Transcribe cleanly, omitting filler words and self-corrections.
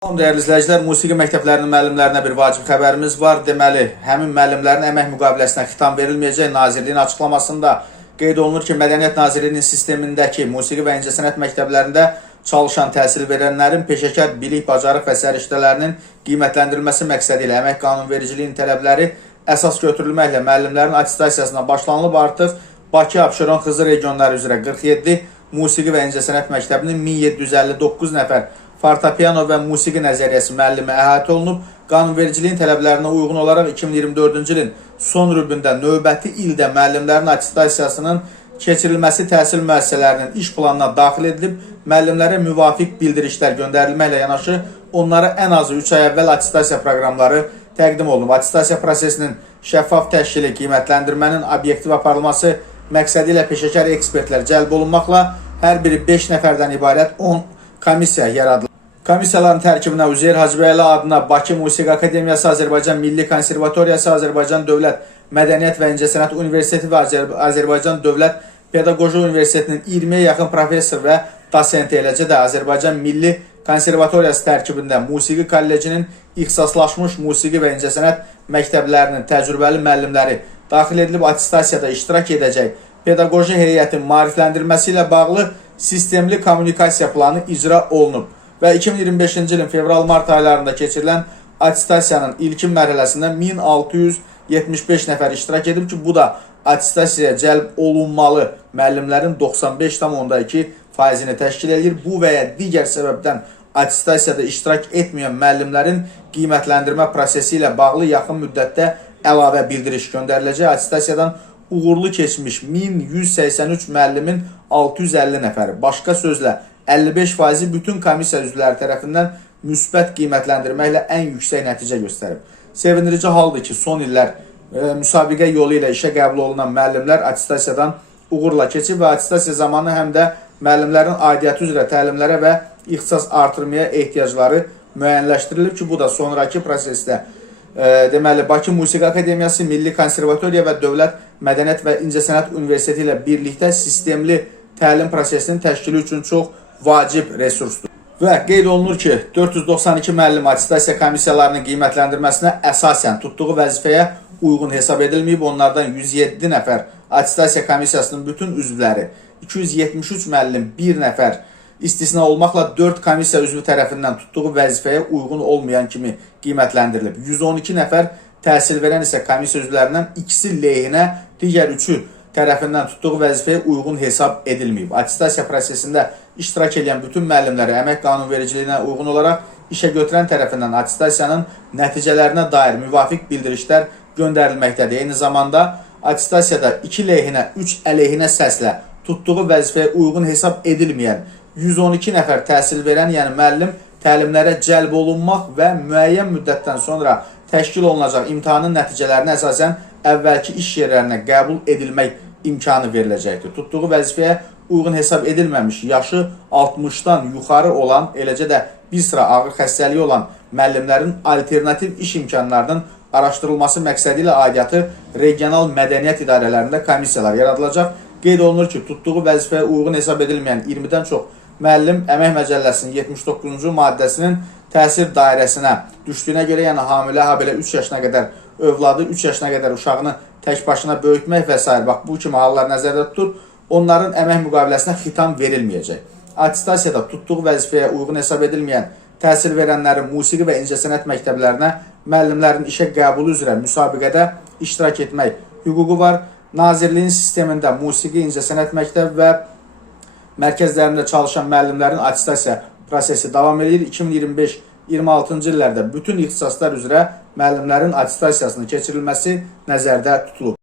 Salam dəyərli izləyicilər, musiqi məktəblərinin müəllimlərinə bir vacib xəbərimiz var. Deməli, həmin müəllimlərin əmək müqaviləsinə xitam verilməyəcək. Nazirliyin açıqlamasında qeyd olunur ki, Mədəniyyət Nazirliyinin sistemindəki musiqi və incəsənət məktəblərində çalışan təhsil verənlərin peşəkar bilik, bacarıq və səriştələrinin qiymətləndirilməsi məqsədi ilə əmək qanunvericiliyinin tələbləri əsas götürülməklə müəllimlərin attestasiyasına başlanılıb. Artıq Bakı, Abşeron, Xızı regionları üzrə 47 musiqi və incəsənət məktəbinin 1759 nəfər fortepiano və musiqi nəzəriyyəsi müəllimi əhatə olunub. Qanunvericiliyin tələblərinə uyğun olaraq 2024-cü ilin son rübündə növbəti ildə müəllimlərin attestasiyasının keçirilməsi təhsil müəssisələrinin iş planına daxil edilib. Müəllimlərə müvafiq bildirişlər göndərilməklə yanaşı, onlara ən azı 3 ay əvvəl attestasiya proqramları təqdim olunub. Attestasiya prosesinin şəffaf təşkili, qiymətləndirmənin obyektiv aparılması məqsədi ilə peşəkar ekspertlər cəlb olunmaqla hər biri 5 nəfərdən ibarət 10 komissiya yaradılıb. Komissiyaların tərkibinə Üzeyir Hacıbəyli adına Bakı Musiqi Akademiyası, Azərbaycan Milli Konservatoriyası, Azərbaycan Dövlət Mədəniyyət və İncəsənət Universiteti və Azərbaycan Dövlət Pedaqoji Universitetinin 20-yə yaxın professor və dosenti, eləcə də Azərbaycan Milli Konservatoriyası tərkibində Musiqi Kollecinin ixtisaslaşmış musiqi və incəsənət məktəblərinin təcrübəli müəllimləri daxil edilib. Attestasiyada iştirak edəcək pedaqoji heyətin maarifləndirməsi ilə bağlı sistemli kommunikasiya planı icra olunub və 2025-ci ilin fevral-mart aylarında keçirilən attestasiyanın ilkin mərhələsində 1675 nəfər iştirak edib ki, bu da attestasiyaya cəlb olunmalı müəllimlərin 95,2%-ni təşkil edir. Bu və ya digər səbəbdən attestasiyada iştirak etməyən müəllimlərin qiymətləndirmə prosesi ilə bağlı yaxın müddətdə əlavə bildiriş göndəriləcək. Attestasiyadan uğurlu keçmiş 1183 müəllimin 650 nəfəri, başqa sözlə 55%-i bütün komissiya üzvləri tərəfindən müsbət qiymətləndirməklə ən yüksək nəticə göstərib. Sevindirici haldır ki, son illər müsabiqə yolu ilə işə qəbul olunan müəllimlər attestasiyadan uğurla keçib və attestasiya zamanı həm də müəllimlərin aidiyyəti üzrə təlimlərə və ixtisas artırmaya ehtiyacları müəyyənləşdirilib ki, bu da sonraki prosesdə deməli Bakı Musiqi Akademiyası, Milli Konservatoriya və Dövlət Mədəniyyət və İncəsənət Universiteti ilə birlikdə sistemli təlim prosesinin təşkili üçün çox vacib resursdur. Və qeyd olunur ki, 492 müəllim attestasiya komissiyalarının qiymətləndirməsinə əsasən tutduğu vəzifəyə uyğun hesab edilməyib. Onlardan 107 nəfər attestasiya komissiyasının bütün üzvləri, 273 müəllim, 1 nəfər istisna olmaqla 4 komissiya üzvü tərəfindən tutduğu vəzifəyə uyğun olmayan kimi qiymətləndirilib. 112 nəfər təhsil verən isə komissiya üzvlərindən ikisi lehinə, digər 3-ü tərəfindən tutduğu vəzifəyə uyğun hesab edilməyib. Attestasiya prosesində iştirak edən bütün müəllimlərə əmək qanunvericiliyinə uyğun olaraq işə götürən tərəfindən attestasiyanın nəticələrinə dair müvafiq bildirişlər göndərilməkdədir. Eyni zamanda attestasiyada 2 lehinə, 3 əleyhinə səslə tutduğu vəzifəyə uyğun hesab edilməyən 112 nəfər təhsil verən, yəni müəllim təlimlərə cəlb olunmaq və müəyyən müddətdən sonra təşkil olunacaq imtahanın nəticələrinə əsasən əvvəlki iş yerlərinə qəbul edilmək imkanı veriləcəkdir. Tutduğu vəzifəyə uyğun hesab edilməmiş, yaşı 60-dan yuxarı olan, eləcə də bir sıra ağır xəstəliyi olan müəllimlərin alternativ iş imkanlarının araşdırılması məqsədi ilə aidiyyatı regional mədəniyyət idarələrində komissiyalar yaradılacaq. Qeyd olunur ki, tutduğu vəzifəyə uyğun hesab edilməyən 20-dən çox müəllim Əmək Məcəlləsinin 79-cu maddəsinin təsir dairəsinə düşdüyünə görə, yəni hamilə, habelə 3 yaşına qədər övladı, 3 yaşına qədər uşağını tək başına böyütmək və s. Bax, bu kimi hallar nəzərdə tutulur. Onların əmək müqaviləsinə xitam verilməyəcək. Attestasiyada tutduğu vəzifəyə uyğun hesab edilməyən təhsil verənlərin musiqi və incəsənət məktəblərinə müəllimlərin işə qəbulu üzrə müsabiqədə iştirak etmək hüququ var. Nazirliyin sistemində musiqi, incəsənət məktəb və mərkəzlərində çalışan müəllimlərin attestasiya prosesi davam edir. 2025-26-cı illərdə bütün ixtisaslar üzrə müəllimlərin attestasiyasının keçirilməsi nəzərdə tutulub.